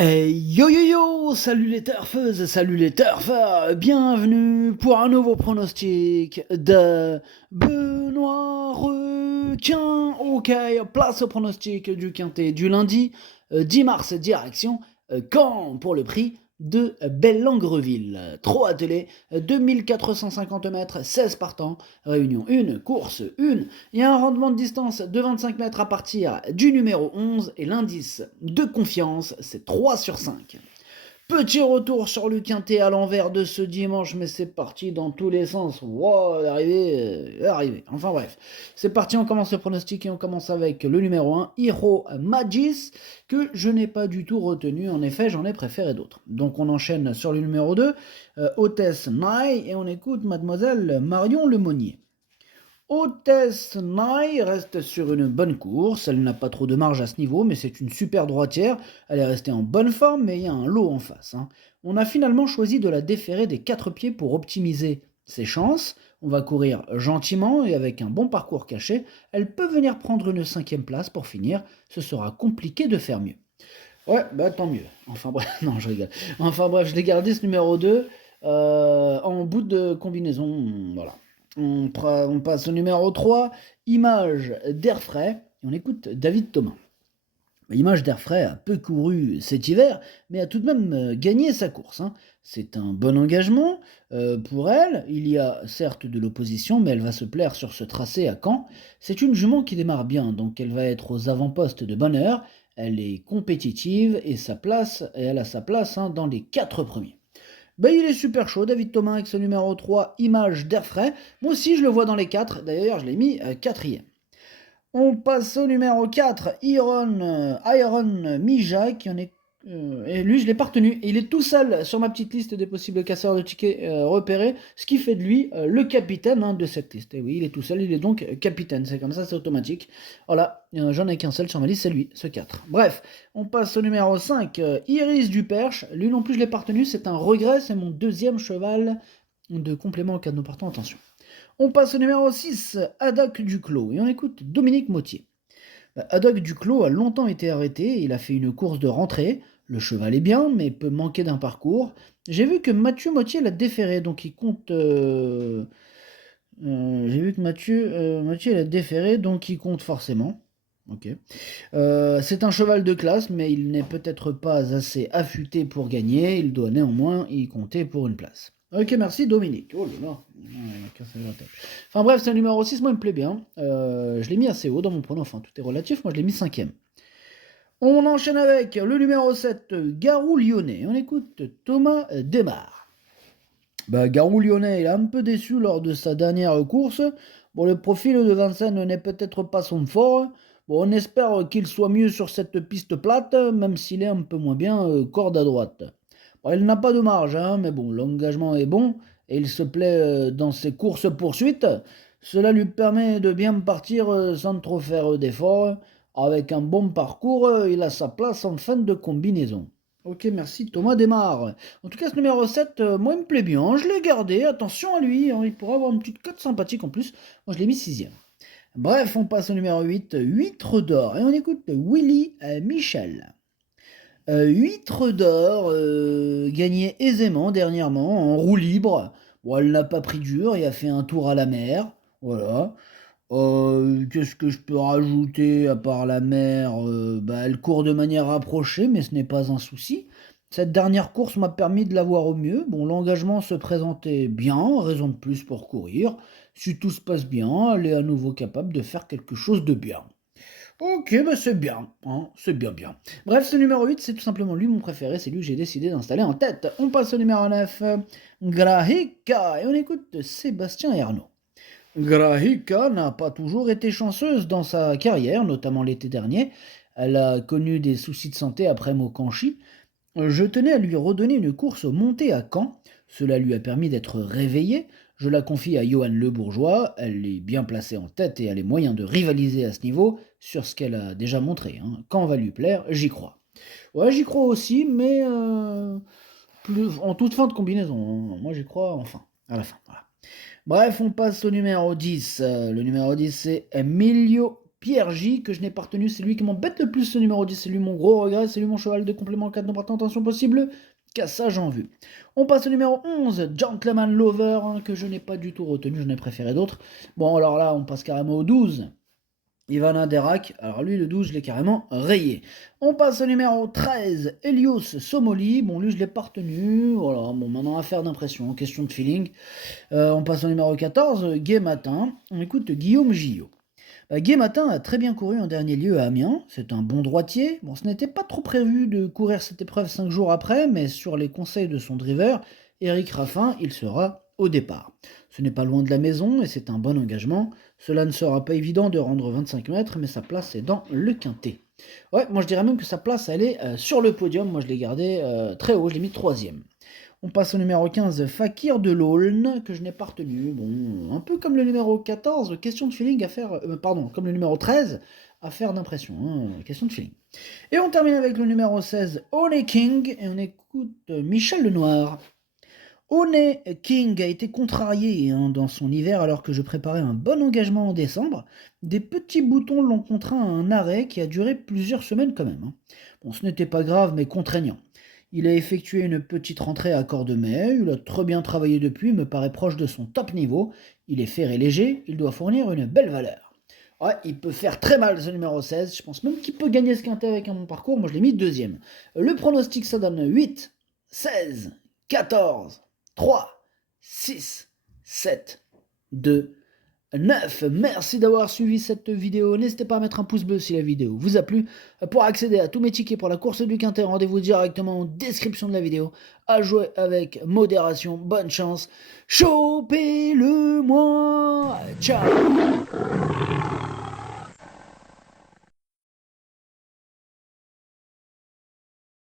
Yo yo yo, salut les turfeuses, salut les turfeurs, bienvenue pour un nouveau pronostic de Benoît Requin. Ok, place au pronostic du quintet du lundi 10 mars, direction Caen pour le prix de Belle-Langreville. 3 attelés, 2450 mètres, 16 partants, réunion 1, course 1. Il y a un rendement de distance de 25 mètres à partir du numéro 11 et l'indice de confiance, c'est 3 sur 5. Petit retour sur le quintet à l'envers de ce dimanche, mais c'est parti dans tous les sens. Wow, arrivé. Enfin bref, c'est parti, on commence le pronostic et on commence avec le numéro 1, Hiro Magis, que je n'ai pas du tout retenu. En effet, j'en ai préféré d'autres. Donc on enchaîne sur le numéro 2, Hôtesse Nai, et on écoute Mademoiselle Marion Lemonnier. Hôtesse Nai reste sur une bonne course, elle n'a pas trop de marge à ce niveau, mais c'est une super droitière, elle est restée en bonne forme, mais il y a un lot en face. On a finalement choisi de la déférer des 4 pieds pour optimiser ses chances. On va courir gentiment et avec un bon parcours caché, elle peut venir prendre une 5e place pour finir, ce sera compliqué de faire mieux. Ouais, bah tant mieux. Enfin bref, non, je rigole. Enfin bref, je l'ai gardé ce numéro 2 en bout de combinaison. Voilà. On passe au numéro 3, Image d'air frais. Et on écoute David Thomas. Image d'air frais a peu couru cet hiver, mais a tout de même gagné sa course. C'est un bon engagement pour elle. Il y a certes de l'opposition, mais elle va se plaire sur ce tracé à Caen. C'est une jument qui démarre bien, donc elle va être aux avant-postes de bonne heure. Elle est compétitive et elle a sa place dans les 4 premiers. Il est super chaud, David Thomas, avec ce numéro 3, Image d'air frais. Moi aussi, je le vois dans les 4. D'ailleurs, je l'ai mis 4e. On passe au numéro 4, Iron Mija, et lui, je l'ai pas retenu. Il est tout seul sur ma petite liste des possibles casseurs de tickets repérés, ce qui fait de lui le capitaine de cette liste. Et oui, il est tout seul, il est donc capitaine. C'est comme ça, c'est automatique. Voilà, j'en ai qu'un seul sur ma liste, c'est lui, ce 4. Bref, on passe au numéro 5, Iris du Perche. Lui non plus, je l'ai pas retenu, c'est un regret, c'est mon 2e cheval de complément au cas de nos partants, attention. On passe au numéro 6, Haddock Duclos, et on écoute Dominique Mautier. Haddock Duclos a longtemps été arrêté, il a fait une course de rentrée, le cheval est bien, mais peut manquer d'un parcours. J'ai vu que Mathieu Mautier l'a déféré, donc il compte... j'ai vu que Mathieu l'a déféré, donc il compte forcément. Ok. C'est un cheval de classe, mais il n'est peut-être pas assez affûté pour gagner, il doit néanmoins y compter pour une place. Ok, merci Dominique. Oh là là, il m'a cassé la tête. Enfin bref, c'est un numéro 6, moi il me plaît bien. Je l'ai mis assez haut dans mon pronom, enfin tout est relatif, moi je l'ai mis 5e. On enchaîne avec le numéro 7, Garou Lyonnais. On écoute Thomas Desmar. Garou Lyonnais, il est un peu déçu lors de sa dernière course. Bon, le profil de Vincennes n'est peut-être pas son fort. Bon, on espère qu'il soit mieux sur cette piste plate, même s'il est un peu moins bien corde à droite. Bon, il n'a pas de marge, mais bon, l'engagement est bon et il se plaît dans ses courses-poursuites. Cela lui permet de bien partir sans trop faire d'efforts. Avec un bon parcours, il a sa place en fin de combinaison. Ok, merci Thomas Desmar. En tout cas, ce numéro 7, moi, il me plaît bien. Je l'ai gardé. Attention à lui. Il pourra avoir une petite cote sympathique en plus. Moi, je l'ai mis 6e. Bref, on passe au numéro 8, Huître d'or. Et on écoute Willy Michel. Huître d'or, gagné aisément dernièrement, en roue libre. Bon, elle n'a pas pris dur et a fait un tour à la mer. Voilà. Qu'est-ce que je peux rajouter à part la mer? Elle court de manière rapprochée, mais ce n'est pas un souci. Cette dernière course m'a permis de la voir au mieux. Bon, l'engagement se présentait bien, raison de plus pour courir. Si tout se passe bien, elle est à nouveau capable de faire quelque chose de bien. Ok, c'est bien, c'est bien. Bref, ce numéro 8, c'est tout simplement lui mon préféré, c'est lui que j'ai décidé d'installer en tête. On passe au numéro 9, Grahica, et on écoute Sébastien Ernaud. Grahica n'a pas toujours été chanceuse dans sa carrière, notamment l'été dernier. Elle a connu des soucis de santé après Mokanchi. Je tenais à lui redonner une course montée à Caen. Cela lui a permis d'être réveillée. Je la confie à Johan Le Bourgeois. Elle est bien placée en tête et a les moyens de rivaliser à ce niveau sur ce qu'elle a déjà montré. Quand va lui plaire, j'y crois. Ouais, j'y crois aussi, mais en toute fin de combinaison. Moi, j'y crois enfin, à la fin. Voilà. Bref, on passe au numéro 10. Le numéro 10, c'est Emilio Pierre J, que je n'ai pas retenu, c'est lui qui m'embête le plus, ce numéro 10, c'est lui mon gros regret, c'est lui mon cheval de complément 4 n'importe intention possible, cassage en vue. On passe au numéro 11, Gentleman Lover, hein, que je n'ai pas du tout retenu, j'en ai préféré d'autres. Bon, alors là, on passe carrément au 12, Ivana Derak, alors lui le 12 je l'ai carrément rayé. On passe au numéro 13, Elios Somoli, bon lui je l'ai pas retenu, voilà, bon maintenant affaire d'impression, question de feeling. On passe au numéro 14, Gay Matin, on écoute Guillaume Gillot. Gay Matin a très bien couru en dernier lieu à Amiens, c'est un bon droitier, bon ce n'était pas trop prévu de courir cette épreuve 5 jours après, mais sur les conseils de son driver, Eric Raffin, il sera au départ. Ce n'est pas loin de la maison et c'est un bon engagement. Cela ne sera pas évident de rendre 25 mètres, mais sa place est dans le quintet. Ouais, moi je dirais même que sa place elle est sur le podium, moi je l'ai gardé très haut, je l'ai mis 3ème. On passe au numéro 15, Fakir de l'Aulne, que je n'ai pas retenu. Bon, un peu comme le numéro 14, question de feeling à faire... comme le numéro 13, affaire d'impression, hein, question de feeling. Et on termine avec le numéro 16, Honey King, et on écoute Michel Lenoir. Honey King a été contrarié dans son hiver alors que je préparais un bon engagement en décembre. Des petits boutons l'ont contraint à un arrêt qui a duré plusieurs semaines quand même. Bon, ce n'était pas grave mais contraignant. Il a effectué une petite rentrée à Cordemais, il a très bien travaillé depuis, me paraît proche de son top niveau. Il est ferré léger, il doit fournir une belle valeur. Ouais, il peut faire très mal ce numéro 16, je pense même qu'il peut gagner ce quintet avec un bon parcours, moi je l'ai mis 2ème. Le pronostic ça donne 8, 16, 14, 3, 6, 7, 2, 9. Merci d'avoir suivi cette vidéo. N'hésitez pas à mettre un pouce bleu si la vidéo vous a plu. Pour accéder à tous mes tickets pour la course du quintet, rendez-vous directement en description de la vidéo. À jouer avec modération. Bonne chance. Chopez-le moi. Ciao.